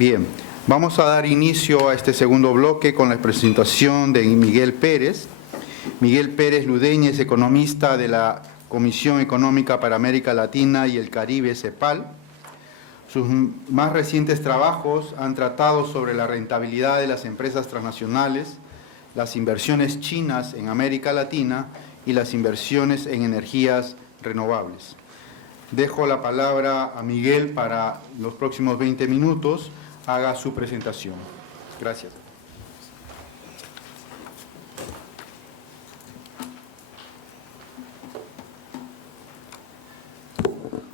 Bien, vamos a dar inicio a este segundo bloque con la presentación de Miguel Pérez. Miguel Pérez Ludeña es economista de la Comisión Económica para América Latina y el Caribe, CEPAL. Sus más recientes trabajos han tratado sobre la rentabilidad de las empresas transnacionales, las inversiones chinas en América Latina y las inversiones en energías renovables. Dejo la palabra a Miguel para los próximos 20 minutos. Haga su presentación. Gracias.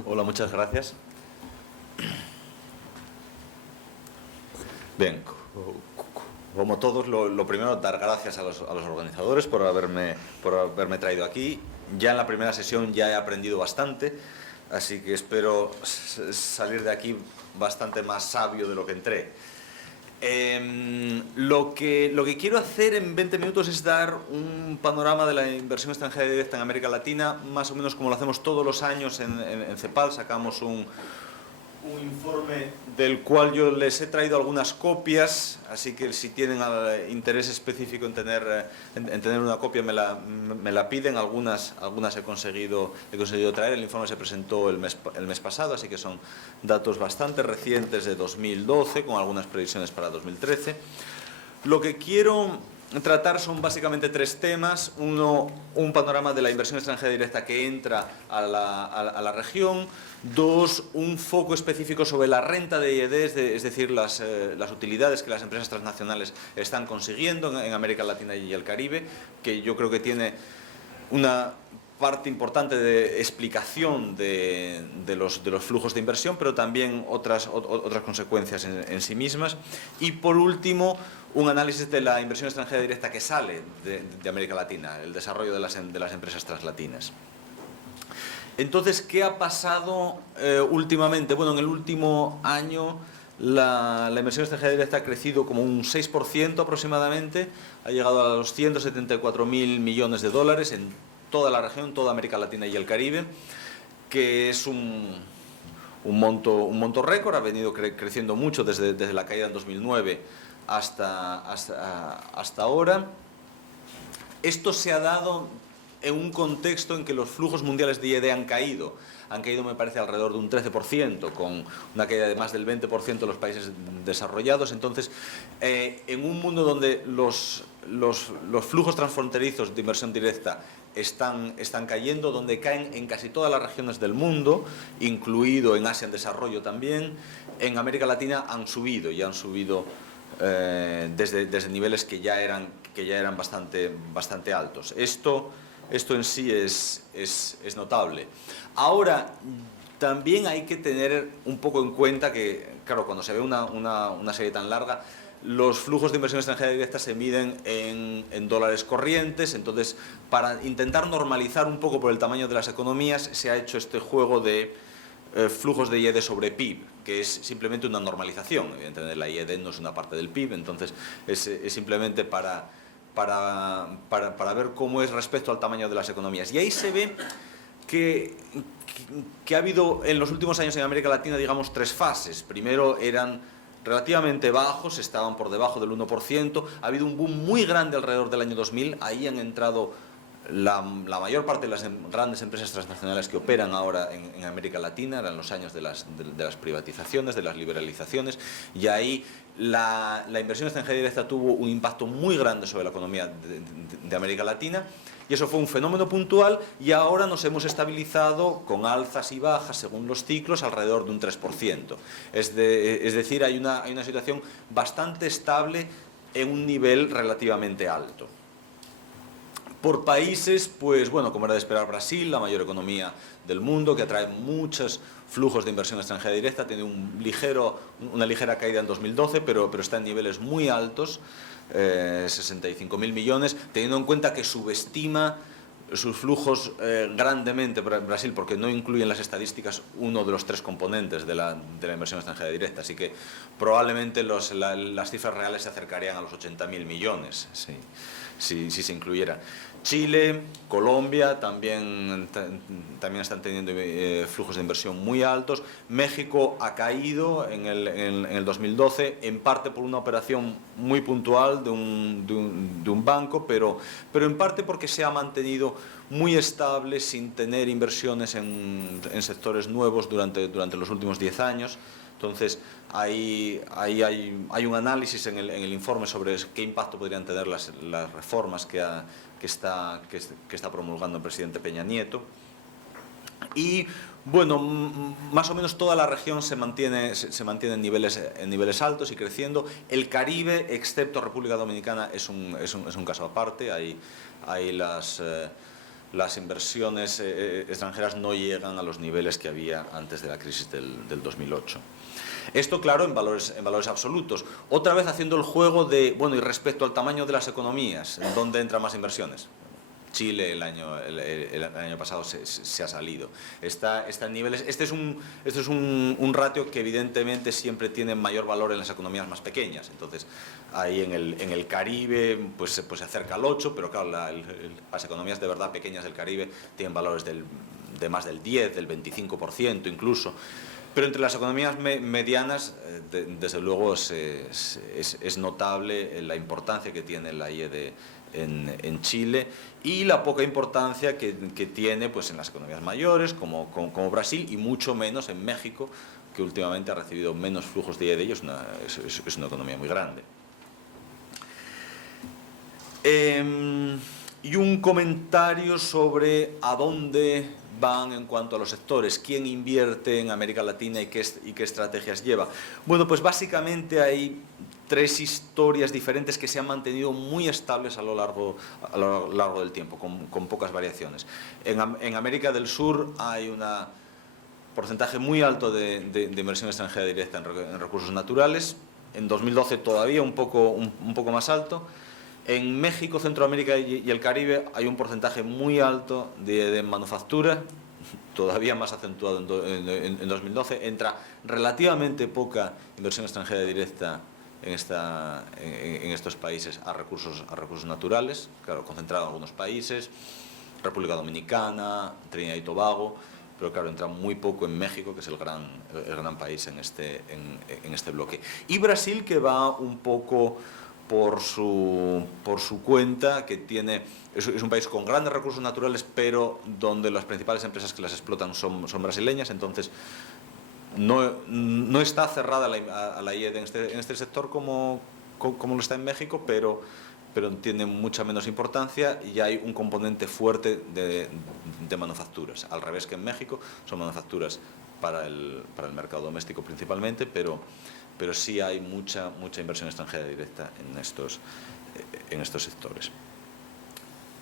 Hola, muchas gracias. Bien, como todos, lo primero, dar gracias a los organizadores por haberme traído aquí. Ya en la primera sesión ya he aprendido bastante, así que espero salir de aquí bastante más sabio de lo que entré. Lo que quiero hacer en 20 minutos es dar un panorama de la inversión extranjera directa en América Latina, más o menos como lo hacemos todos los años en CEPAL. Sacamos un informe del cual yo les he traído algunas copias, así que si tienen interés específico en tener una copia me la piden. Algunas he conseguido traer. El informe se presentó el mes pasado, así que son datos bastante recientes de 2012, con algunas previsiones para 2013. Lo que quiero tratar son básicamente tres temas. Uno, un panorama de la inversión extranjera directa que entra a la región. Dos, un foco específico sobre la renta de IEDs, es decir, las utilidades que las empresas transnacionales están consiguiendo en América Latina y el Caribe, que yo creo que tiene una parte importante de explicación de los flujos de inversión, pero también otras consecuencias en sí mismas. Y por último, un análisis de la inversión extranjera directa que sale de América Latina, el desarrollo de las empresas translatinas. Entonces, ¿qué ha pasado últimamente? Bueno, en el último año la inversión extranjera directa ha crecido como un 6% aproximadamente, ha llegado a los 174.000 millones de dólares en toda la región, toda América Latina y el Caribe, que es un monto récord. Ha venido creciendo mucho desde la caída en 2009 hasta ahora. Esto se ha dado en un contexto en que los flujos mundiales de IED han caído, me parece, alrededor de un 13%, con una caída de más del 20% en los países desarrollados. Entonces, en un mundo donde los flujos transfronterizos de inversión directa están cayendo, donde caen en casi todas las regiones del mundo, incluido en Asia en desarrollo también, en América Latina han subido desde niveles que ya eran bastante altos. Esto en sí es notable. Ahora, también hay que tener un poco en cuenta que, claro, cuando se ve una serie tan larga, los flujos de inversión extranjera directa se miden en dólares corrientes. Entonces, para intentar normalizar un poco por el tamaño de las economías, se ha hecho este juego de flujos de IED sobre PIB, que es simplemente una normalización. Evidentemente, la IED no es una parte del PIB, entonces es simplemente para ver cómo es respecto al tamaño de las economías. Y ahí se ve que ha habido en los últimos años en América Latina, digamos, tres fases. Primero eran relativamente bajos, estaban por debajo del 1%. Ha habido un boom muy grande alrededor del año 2000. Ahí han entrado la mayor parte de las grandes empresas transnacionales que operan ahora en América Latina. Eran los años de las privatizaciones, de las liberalizaciones, y ahí la inversión extranjera directa tuvo un impacto muy grande sobre la economía de América Latina, y eso fue un fenómeno puntual, y ahora nos hemos estabilizado con alzas y bajas según los ciclos alrededor de un 3%. Es decir, hay una situación bastante estable en un nivel relativamente alto. Por países, pues bueno, como era de esperar, Brasil, la mayor economía del mundo, que atrae muchos flujos de inversión extranjera directa, tiene una ligera caída en 2012, pero está en niveles muy altos, 65.000 millones, teniendo en cuenta que subestima sus flujos grandemente Brasil, porque no incluye en las estadísticas uno de los 3 componentes de la inversión extranjera directa, así que probablemente las cifras reales se acercarían a los 80.000 millones si se incluyera. Chile, Colombia también están teniendo flujos de inversión muy altos. México ha caído en el 2012, en parte por una operación muy puntual de un banco, pero en parte porque se ha mantenido muy estable sin tener inversiones en sectores nuevos durante los últimos 10 años. Entonces, ahí hay un análisis en el informe sobre qué impacto podrían tener las reformas que está promulgando el presidente Peña Nieto. Y, bueno, más o menos toda la región se mantiene en niveles altos y creciendo. El Caribe, excepto República Dominicana, es un caso aparte. Ahí las inversiones extranjeras no llegan a los niveles que había antes de la crisis del 2008. Esto, claro, en valores absolutos. Otra vez haciendo el juego de, bueno, y respecto al tamaño de las economías, ¿dónde entran más inversiones? Chile el año pasado se ha salido. Está en niveles. Este es un ratio que evidentemente siempre tiene mayor valor en las economías más pequeñas. Entonces, ahí en el Caribe pues se acerca al 8, pero claro, las economías de verdad pequeñas del Caribe tienen valores de más del 10, del 25% incluso. Pero entre las economías medianas, desde luego, es notable la importancia que tiene la IED en Chile y la poca importancia que tiene pues, en las economías mayores, como Brasil, y mucho menos en México, que últimamente ha recibido menos flujos de IED y es una economía muy grande. Y un comentario sobre a dónde van en cuanto a los sectores, quién invierte en América Latina y qué estrategias lleva. Bueno, pues básicamente hay 3 historias diferentes que se han mantenido muy estables a lo largo del tiempo, con pocas variaciones. En América del Sur hay un porcentaje muy alto de inversión extranjera directa en recursos naturales. En 2012 todavía un poco más alto. En México, Centroamérica y el Caribe hay un porcentaje muy alto de manufactura, todavía más acentuado en 2012. Entra relativamente poca inversión extranjera directa en estos países a recursos naturales, claro, concentrado en algunos países, República Dominicana, Trinidad y Tobago, pero claro, entra muy poco en México, que es el gran país en este bloque. Y Brasil, que va un poco por su cuenta, que es un país con grandes recursos naturales, pero donde las principales empresas que las explotan son brasileñas. Entonces no está cerrada a la IED en este sector como lo está en México, pero tiene mucha menos importancia y hay un componente fuerte de manufacturas, al revés que en México. Son manufacturas para el mercado doméstico principalmente, pero sí hay mucha inversión extranjera directa en estos sectores.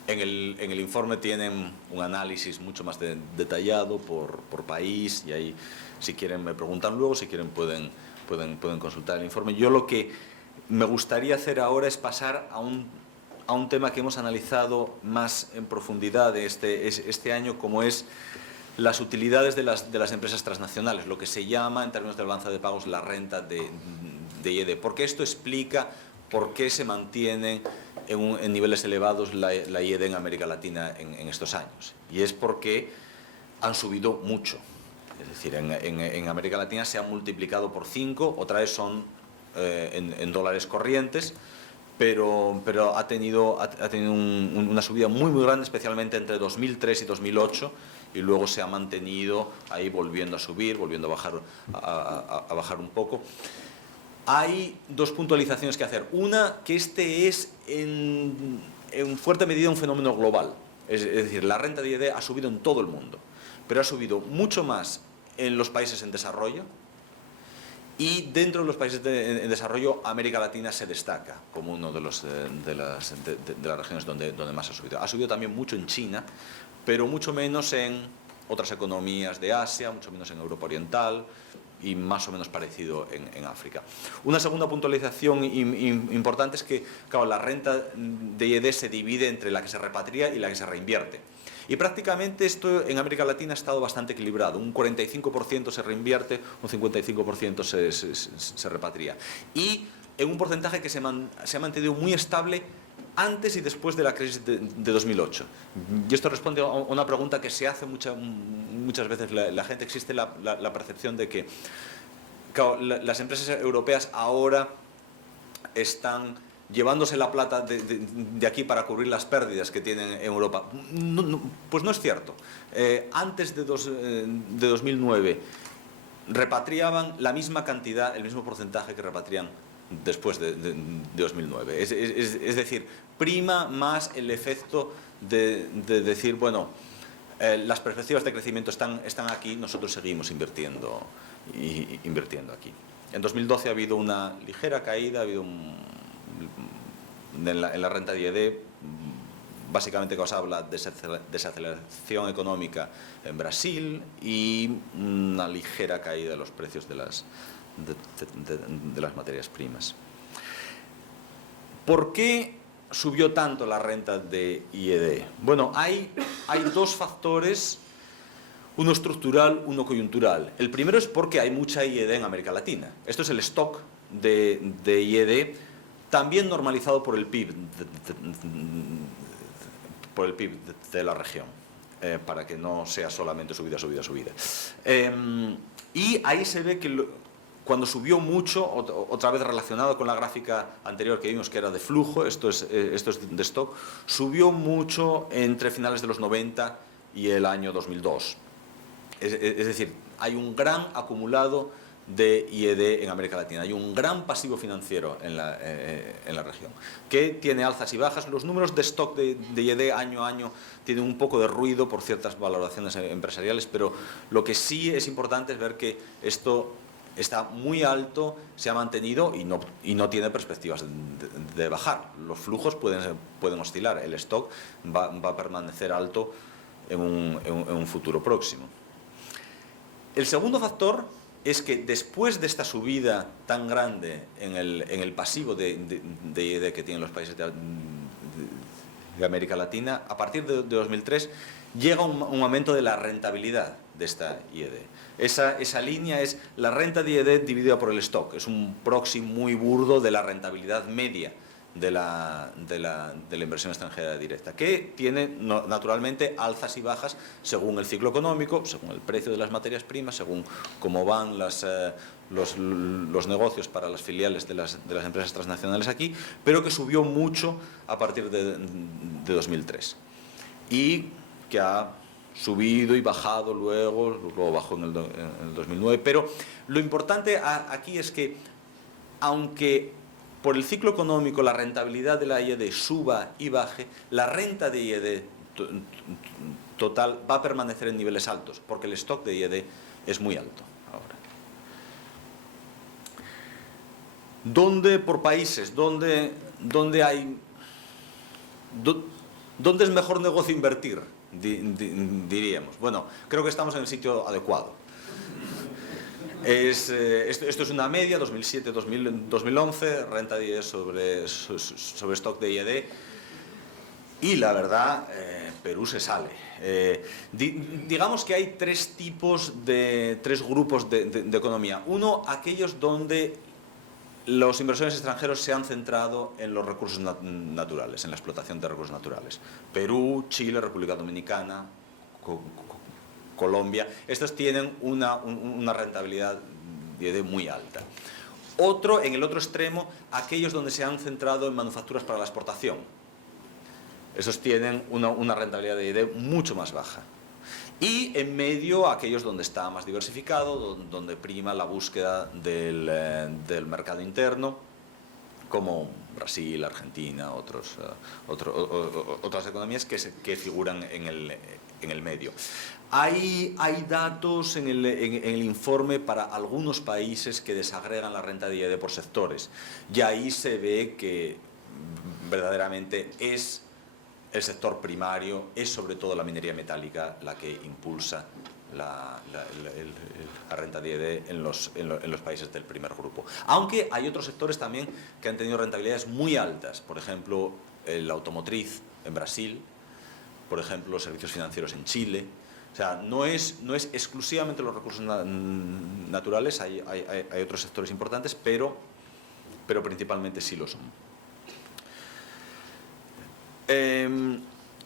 En el informe tienen un análisis mucho más detallado por país, y ahí, si quieren, me preguntan luego, si quieren pueden consultar el informe. Yo lo que me gustaría hacer ahora es pasar a un tema que hemos analizado más en profundidad este año, como es las utilidades de las empresas transnacionales, lo que se llama en términos de balanza de pagos la renta de IED, porque esto explica por qué se mantiene en niveles elevados la IED en América Latina en estos años. Y es porque han subido mucho. Es decir, en América Latina se ha multiplicado por 5, otra vez son en dólares corrientes, pero ha tenido una subida muy grande, especialmente entre 2003 y 2008, y luego se ha mantenido ahí, volviendo a subir, volviendo a bajar un poco. Hay 2 puntualizaciones que hacer. Una, que este es en fuerte medida un fenómeno global. Es decir, la renta de IED ha subido en todo el mundo, pero ha subido mucho más en los países en desarrollo, y dentro de los países en desarrollo, América Latina se destaca como uno de las regiones donde más ha subido. Ha subido también mucho en China, pero mucho menos en otras economías de Asia, mucho menos en Europa Oriental y más o menos parecido en África. Una segunda puntualización importante es que, claro, la renta de IED se divide entre la que se repatria y la que se reinvierte. Y prácticamente esto en América Latina ha estado bastante equilibrado. Un 45% se reinvierte, un 55% se repatria. Y en un porcentaje que se ha mantenido muy estable antes y después de la crisis de 2008. Y esto responde a una pregunta que se hace muchas veces la gente. Existe la percepción de que, claro, las empresas europeas ahora están llevándose la plata de aquí para cubrir las pérdidas que tienen en Europa. Pues no es cierto. Antes de 2009 repatriaban la misma cantidad, el mismo porcentaje que repatrian después de 2009. Es decir, prima más el efecto de decir, bueno, las perspectivas de crecimiento están aquí, nosotros seguimos invirtiendo aquí. En 2012 ha habido una ligera caída, ha habido en la renta de IED, básicamente causada la desaceleración económica en Brasil y una ligera caída de los precios de las materias primas. ¿Por qué subió tanto la renta de IED? Bueno, hay dos factores, uno estructural, uno coyuntural. El primero es porque hay mucha IED en América Latina. Esto es el stock de IED, también normalizado por el PIB de la región, para que no sea solamente subida. Y ahí se ve que cuando subió mucho, otra vez relacionado con la gráfica anterior que vimos, que era de flujo, esto es de stock, subió mucho entre finales de los 90 y el año 2002. Es decir, hay un gran acumulado de IED en América Latina. Hay un gran pasivo financiero en la región, que tiene alzas y bajas. Los números de stock de IED año a año tienen un poco de ruido por ciertas valoraciones empresariales, pero lo que sí es importante es ver que esto está muy alto, se ha mantenido y no tiene perspectivas de bajar. Los flujos pueden oscilar, el stock va a permanecer alto en un futuro próximo. El segundo factor es que después de esta subida tan grande en el pasivo de IED que tienen los países de América Latina, a partir de 2003 llega un aumento de la rentabilidad de esta IED. Esa línea es la renta de IED dividida por el stock. Es un proxy muy burdo de la rentabilidad media de la inversión extranjera directa, que tiene naturalmente alzas y bajas según el ciclo económico, según el precio de las materias primas, según cómo van los negocios para las filiales de las empresas transnacionales aquí, pero que subió mucho a partir de 2003 y que ha subido y bajado luego bajó en el 2009, pero lo importante aquí es que aunque por el ciclo económico la rentabilidad de la IED suba y baje, la renta de IED total va a permanecer en niveles altos, porque el stock de IED es muy alto ahora. ¿Dónde por países? ¿Dónde es mejor negocio invertir? Diríamos. Bueno, creo que estamos en el sitio adecuado. Esto es una media, 2007-2011, renta de IED sobre stock de IED, y la verdad, Perú se sale. Digamos que hay tres grupos de economía. Uno, aquellos donde los inversores extranjeros se han centrado en los recursos naturales, en la explotación de recursos naturales. Perú, Chile, República Dominicana, Colombia, estos tienen una rentabilidad muy alta. En el otro extremo, aquellos donde se han centrado en manufacturas para la exportación. Esos tienen una rentabilidad de IED mucho más baja. Y en medio, aquellos donde está más diversificado, donde prima la búsqueda del mercado interno, como Brasil, Argentina, otras economías que figuran en el medio. Hay datos en el informe para algunos países que desagregan la renta de IED por sectores, y ahí se ve que verdaderamente es el sector primario, es sobre todo la minería metálica la que impulsa la renta de IED en los países del primer grupo. Aunque hay otros sectores también que han tenido rentabilidades muy altas, por ejemplo, el automotriz en Brasil, por ejemplo, los servicios financieros en Chile. O sea, no es exclusivamente los recursos naturales, hay otros sectores importantes, pero principalmente sí lo son.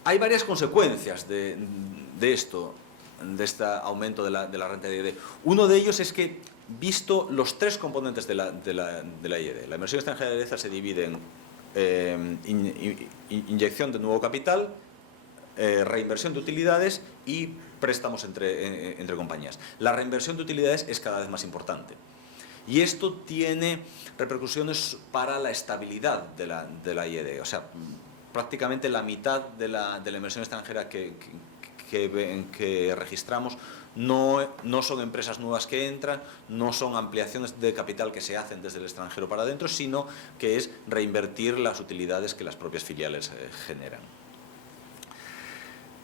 Hay varias consecuencias de esto, de este aumento de la renta de IED. Uno de ellos es que, visto los tres componentes de la IED, la inversión extranjera directa se divide en inyección de nuevo capital, reinversión de utilidades y préstamos entre compañías. La reinversión de utilidades es cada vez más importante. Y esto tiene repercusiones para la estabilidad de la IED. O sea, prácticamente la mitad de la inversión extranjera que registramos no son empresas nuevas que entran, no son ampliaciones de capital que se hacen desde el extranjero para adentro, sino que es reinvertir las utilidades que las propias filiales generan.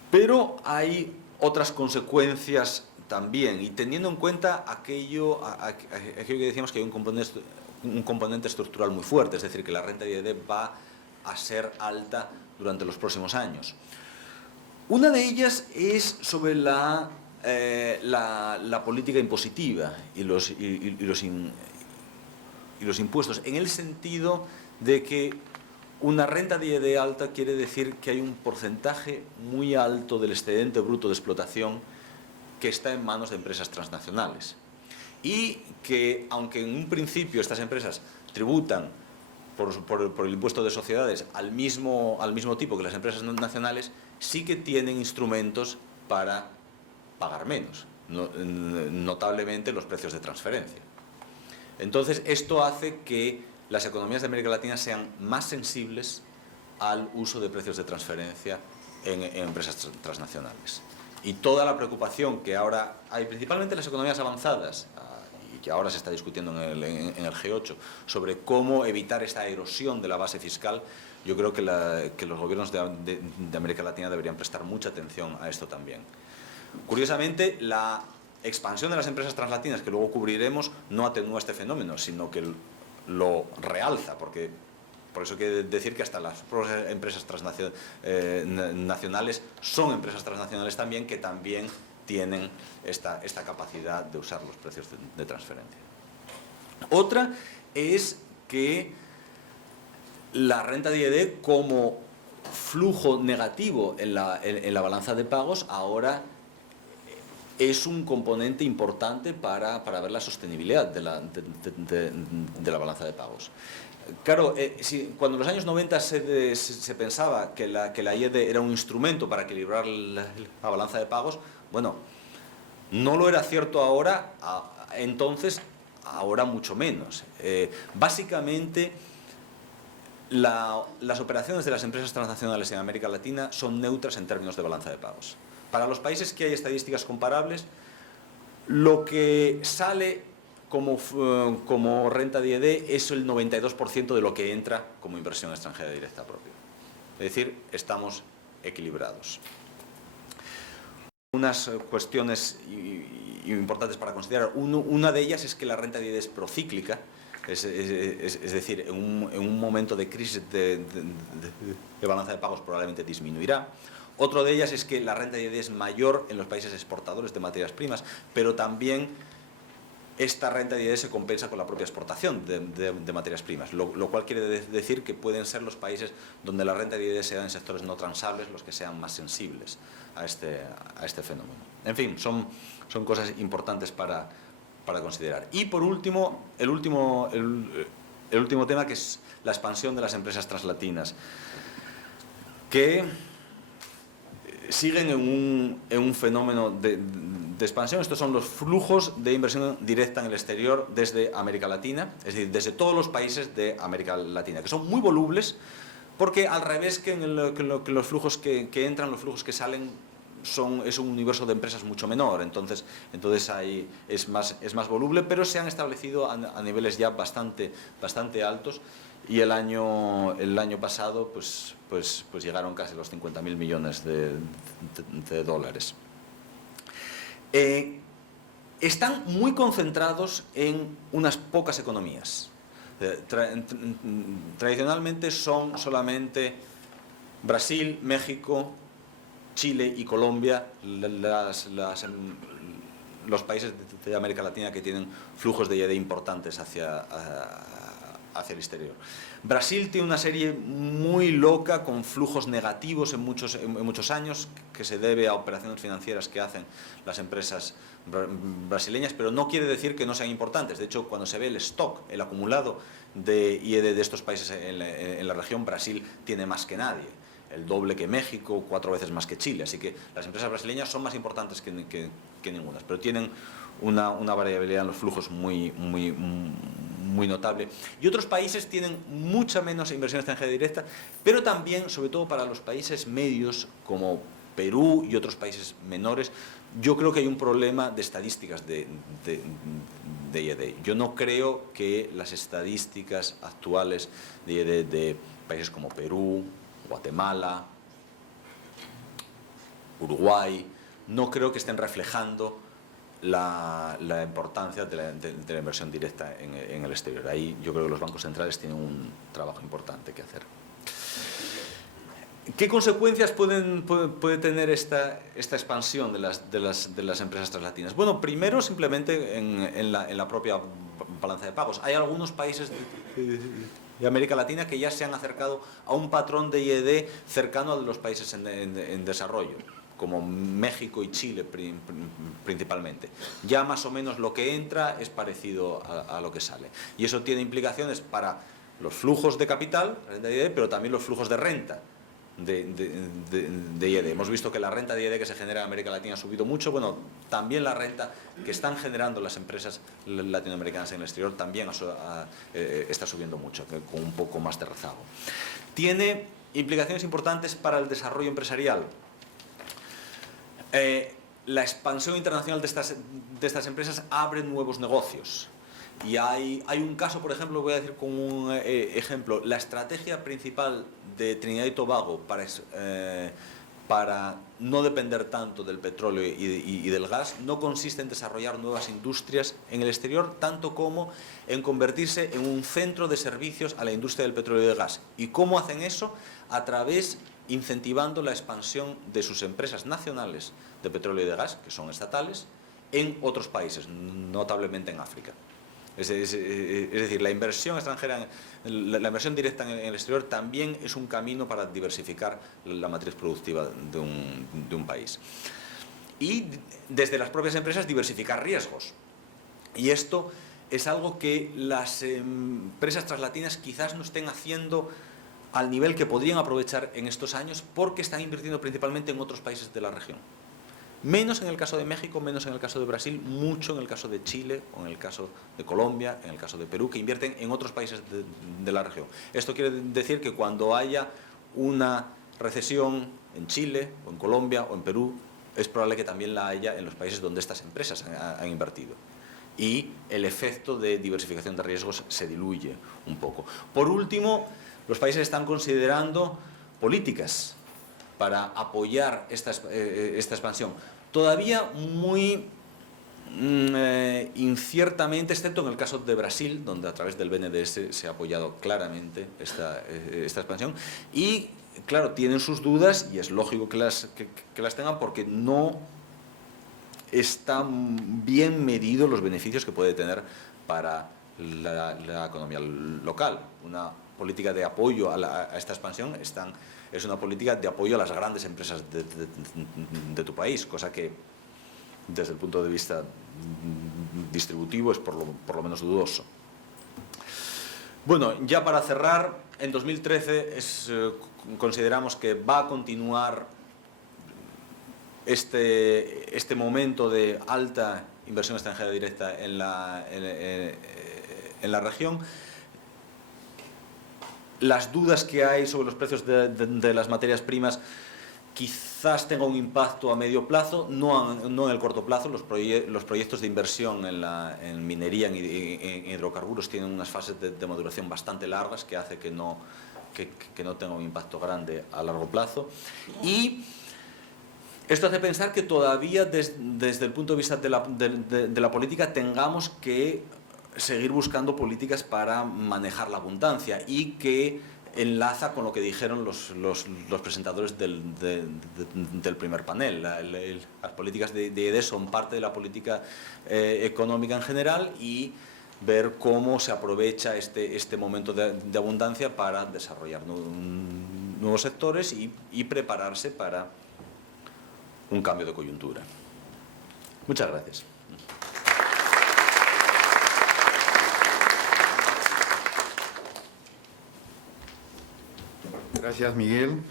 Pero hay otras consecuencias también, y teniendo en cuenta aquello que decíamos, que hay un componente estructural muy fuerte, es decir, que la renta de IED va a ser alta durante los próximos años. Una de ellas es sobre la política impositiva y los impuestos, en el sentido de que una renta de IED alta quiere decir que hay un porcentaje muy alto del excedente bruto de explotación que está en manos de empresas transnacionales. Y que, aunque en un principio estas empresas tributan por el impuesto de sociedades al mismo tipo que las empresas nacionales, sí que tienen instrumentos para pagar menos, notablemente los precios de transferencia. Entonces, esto hace que las economías de América Latina sean más sensibles al uso de precios de transferencia en empresas transnacionales. Y toda la preocupación que ahora hay, principalmente en las economías avanzadas, y que ahora se está discutiendo en el G8, sobre cómo evitar esta erosión de la base fiscal, yo creo que los gobiernos de América Latina deberían prestar mucha atención a esto también. Curiosamente, la expansión de las empresas translatinas, que luego cubriremos, no atenúa este fenómeno, sino que lo realza, porque por eso quiere decir que hasta las propias empresas nacionales son empresas transnacionales también, que también tienen esta capacidad de usar los precios de transferencia. Otra es que la renta de IED, como flujo negativo en la balanza de pagos, ahora es un componente importante para ver la sostenibilidad de la balanza de pagos. Claro, cuando en los años 90 se pensaba que la IED era un instrumento para equilibrar la balanza de pagos, bueno, no lo era cierto ahora, entonces, ahora mucho menos. Básicamente, las operaciones de las empresas transnacionales en América Latina son neutras en términos de balanza de pagos. Para los países que hay estadísticas comparables, lo que sale como renta de IED es el 92% de lo que entra como inversión extranjera directa propia. Es decir, estamos equilibrados. Unas cuestiones importantes para considerar. Una de ellas es que la renta de IED es procíclica, es decir, en un momento de crisis de balanza de pagos probablemente disminuirá. Otro de ellas es que la renta de IED es mayor en los países exportadores de materias primas, pero también esta renta de IED se compensa con la propia exportación de materias primas, lo cual quiere decir que pueden ser los países donde la renta de IED sea en sectores no transables los que sean más sensibles a este fenómeno. En fin, son cosas importantes para considerar. Y por último, el último tema, que es la expansión de las empresas translatinas, que siguen en un fenómeno de expansión. Estos son los flujos de inversión directa en el exterior desde América Latina, es decir, desde todos los países de América Latina, que son muy volubles, porque al revés que los flujos que entran, los flujos que salen es un universo de empresas mucho menor, entonces es más voluble, pero se han establecido a niveles ya bastante altos, y el año pasado pues llegaron casi los 50.000 millones de dólares. están muy concentrados en unas pocas economías. Tradicionalmente son solamente Brasil, México, Chile y Colombia los países de América Latina que tienen flujos de I+D importantes hacia el exterior. Brasil tiene una serie muy loca con flujos negativos en muchos años, que se debe a operaciones financieras que hacen las empresas brasileñas, pero no quiere decir que no sean importantes. De hecho, cuando se ve el stock, el acumulado de I+D de estos países en la región, Brasil tiene más que nadie, el doble que México, 4 veces más que Chile. Así que las empresas brasileñas son más importantes que ninguna, pero tienen una variabilidad en los flujos muy notable. Y otros países tienen mucha menos inversión extranjera directa, pero también, sobre todo para los países medios, como Perú y otros países menores, yo creo que hay un problema de estadísticas de I+D. Yo no creo que las estadísticas actuales de I+D de países como Perú, Guatemala, Uruguay, no creo que estén reflejando la importancia de la inversión directa en el exterior. Ahí yo creo que los bancos centrales tienen un trabajo importante que hacer. ¿Qué consecuencias puede tener esta expansión de las empresas translatinas? Bueno, primero simplemente en la propia balanza de pagos. Hay algunos países de América Latina que ya se han acercado a un patrón de I+D cercano al de los países en desarrollo, como México y Chile principalmente. Ya más o menos lo que entra es parecido a lo que sale. Y eso tiene implicaciones para los flujos de capital, renta de I+D, pero también los flujos de renta de I+D. Hemos visto que la renta de I+D que se genera en América Latina ha subido mucho. Bueno, también la renta que están generando las empresas latinoamericanas en el exterior también está subiendo mucho, con un poco más de rezago. Tiene implicaciones importantes para el desarrollo empresarial. La expansión internacional de estas empresas abre nuevos negocios. Y hay un caso, por ejemplo, voy a decir como un ejemplo, la estrategia principal de Trinidad y Tobago para no depender tanto del petróleo y del gas no consiste en desarrollar nuevas industrias en el exterior, tanto como en convertirse en un centro de servicios a la industria del petróleo y del gas. ¿Y cómo hacen eso? A través incentivando la expansión de sus empresas nacionales de petróleo y de gas, que son estatales, en otros países, notablemente en África. Es decir, la inversión extranjera, la inversión directa en el exterior también es un camino para diversificar la matriz productiva de un país. Y desde las propias empresas diversificar riesgos. Y esto es algo que las empresas translatinas quizás no estén haciendo al nivel que podrían aprovechar en estos años, porque están invirtiendo principalmente en otros países de la región. Menos en el caso de México, menos en el caso de Brasil, mucho en el caso de Chile, o en el caso de Colombia, en el caso de Perú, que invierten en otros países de la región. Esto quiere decir que cuando haya una recesión en Chile, o en Colombia, o en Perú, es probable que también la haya en los países donde estas empresas han invertido. Y el efecto de diversificación de riesgos se diluye un poco. Por último, los países están considerando políticas para apoyar esta expansión. Todavía muy inciertamente, excepto en el caso de Brasil, donde a través del BNDES se ha apoyado claramente esta expansión. Y, claro, tienen sus dudas y es lógico que las tengan, porque no están bien medidos los beneficios que puede tener para la economía local. Una política de apoyo a esta expansión es una política de apoyo a las grandes empresas de tu país, cosa que desde el punto de vista distributivo es por lo menos dudoso. Bueno, ya para cerrar, en 2013 consideramos que va a continuar este momento de alta inversión extranjera directa en la región. Las dudas que hay sobre los precios de las materias primas quizás tenga un impacto a medio plazo, no en el corto plazo. Los proyectos de inversión en minería, en hidrocarburos, tienen unas fases de maduración bastante largas que hace que no tenga un impacto grande a largo plazo. Y Esto hace pensar que todavía desde el punto de vista de la política tengamos que seguir buscando políticas para manejar la abundancia, y que enlaza con lo que dijeron los presentadores del primer panel. Las políticas de IED son parte de la política económica en general, y ver cómo se aprovecha este momento de abundancia para desarrollar nuevos sectores y prepararse para un cambio de coyuntura. Muchas gracias. Gracias, Miguel.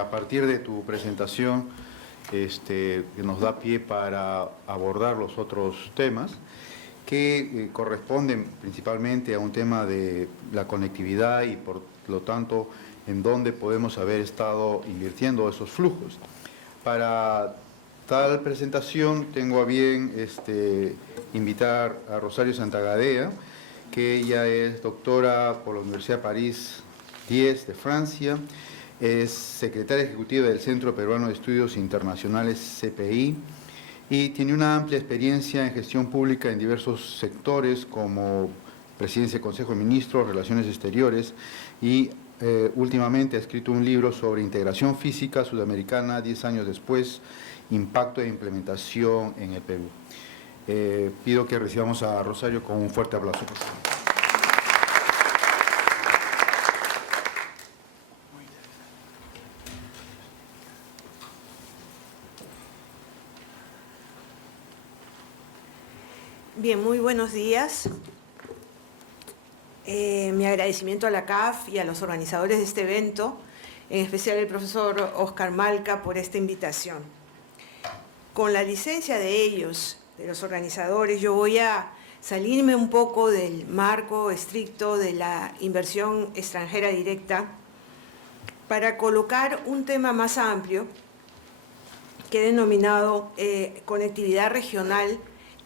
A partir de tu presentación, que nos da pie para abordar los otros temas que corresponden principalmente a un tema de la conectividad y, por lo tanto, en dónde podemos haber estado invirtiendo esos flujos. Para tal presentación tengo a bien invitar a Rosario Santagadea, que ella es doctora por la Universidad París 10 de Francia, es secretaria ejecutiva del Centro Peruano de Estudios Internacionales CPI y tiene una amplia experiencia en gestión pública en diversos sectores como presidencia del Consejo de Ministros, Relaciones Exteriores y últimamente ha escrito un libro sobre integración física sudamericana 10 años después, impacto e implementación en el Perú. Pido que recibamos a Rosario con un fuerte aplauso. Bien, muy buenos días. Mi agradecimiento a la CAF y a los organizadores de este evento, en especial el profesor Oscar Malca, por esta invitación. Con la licencia de ellos, de los organizadores, yo voy a salirme un poco del marco estricto de la inversión extranjera directa para colocar un tema más amplio que he denominado conectividad regional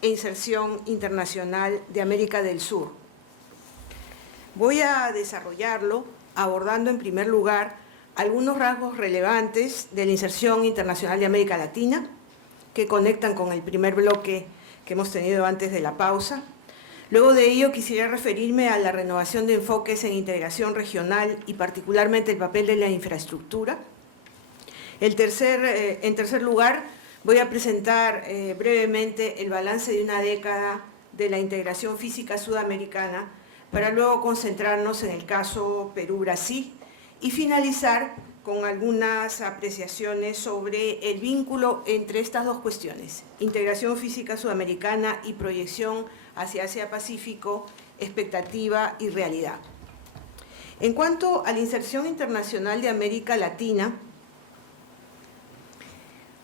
e inserción internacional de América del Sur. Voy a desarrollarlo abordando en primer lugar algunos rasgos relevantes de la inserción internacional de América Latina que conectan con el primer bloque que hemos tenido antes de la pausa. Luego de ello quisiera referirme a la renovación de enfoques en integración regional y particularmente el papel de la infraestructura. En tercer lugar, voy a presentar brevemente el balance de una década de la integración física sudamericana para luego concentrarnos en el caso Perú-Brasil y finalizar con algunas apreciaciones sobre el vínculo entre estas dos cuestiones, integración física sudamericana y proyección hacia Asia-Pacífico, expectativa y realidad. En cuanto a la inserción internacional de América Latina,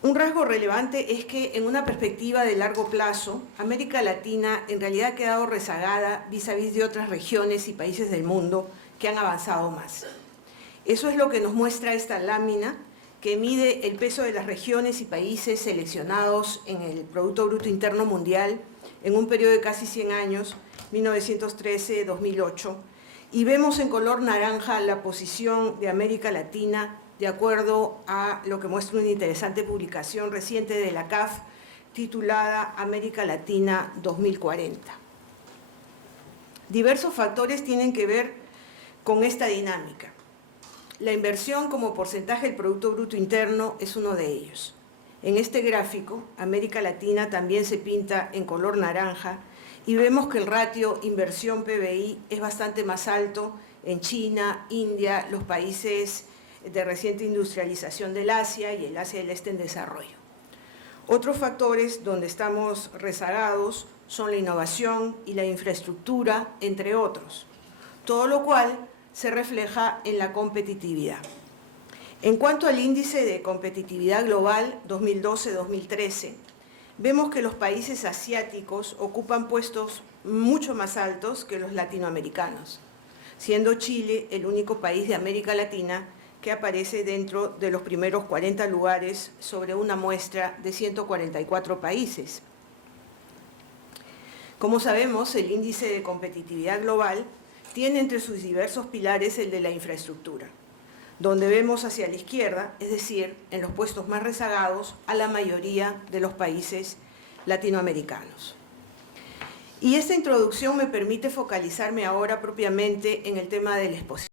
un rasgo relevante es que en una perspectiva de largo plazo, América Latina en realidad ha quedado rezagada vis-a-vis de otras regiones y países del mundo que han avanzado más. Eso es lo que nos muestra esta lámina que mide el peso de las regiones y países seleccionados en el Producto Bruto Interno Mundial en un periodo de casi 100 años, 1913-2008, y vemos en color naranja la posición de América Latina de acuerdo a lo que muestra una interesante publicación reciente de la CAF titulada América Latina 2040. Diversos factores tienen que ver con esta dinámica. La inversión como porcentaje del Producto Bruto Interno es uno de ellos. En este gráfico, América Latina también se pinta en color naranja y vemos que el ratio inversión-PBI es bastante más alto en China, India, los países de reciente industrialización del Asia y el Asia del Este en desarrollo. Otros factores donde estamos rezagados son la innovación y la infraestructura, entre otros, todo lo cual se refleja en la competitividad. En cuanto al índice de competitividad global 2012-2013, vemos que los países asiáticos ocupan puestos mucho más altos que los latinoamericanos, siendo Chile el único país de América Latina que aparece dentro de los primeros 40 lugares sobre una muestra de 144 países. Como sabemos, el índice de competitividad global tiene entre sus diversos pilares el de la infraestructura. donde vemos hacia la izquierda, es decir, en los puestos más rezagados, a la mayoría de los países latinoamericanos. Y esta introducción me permite focalizarme ahora propiamente en el tema de la exposición.